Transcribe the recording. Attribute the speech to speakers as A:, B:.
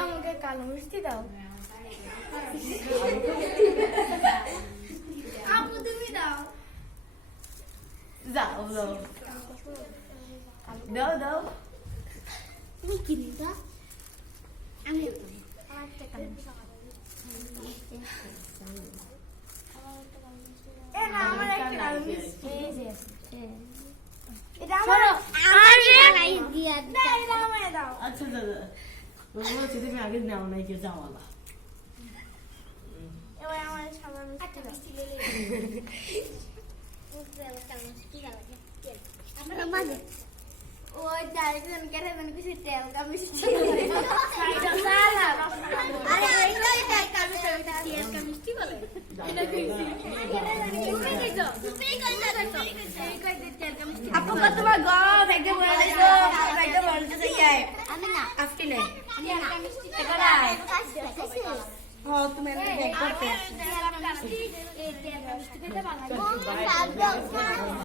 A: আমাকে কালো মিষ্টি দাও আপু তুমি দাও
B: দাও দাও দাও
A: তুমি কি নিবা আমি আমার একটা মিষ্টি
B: আচ্ছা দাদা তুমি আগে নাও নাই কে যাওয়ালা
A: আরে এইটা এটা কা মিষ্টি তেল কা মিষ্টি বলে এটা কইছি তুমি কইছো তুমি কইছো তুমি কইছো তেল কা মিষ্টি
C: আপু কত তোমার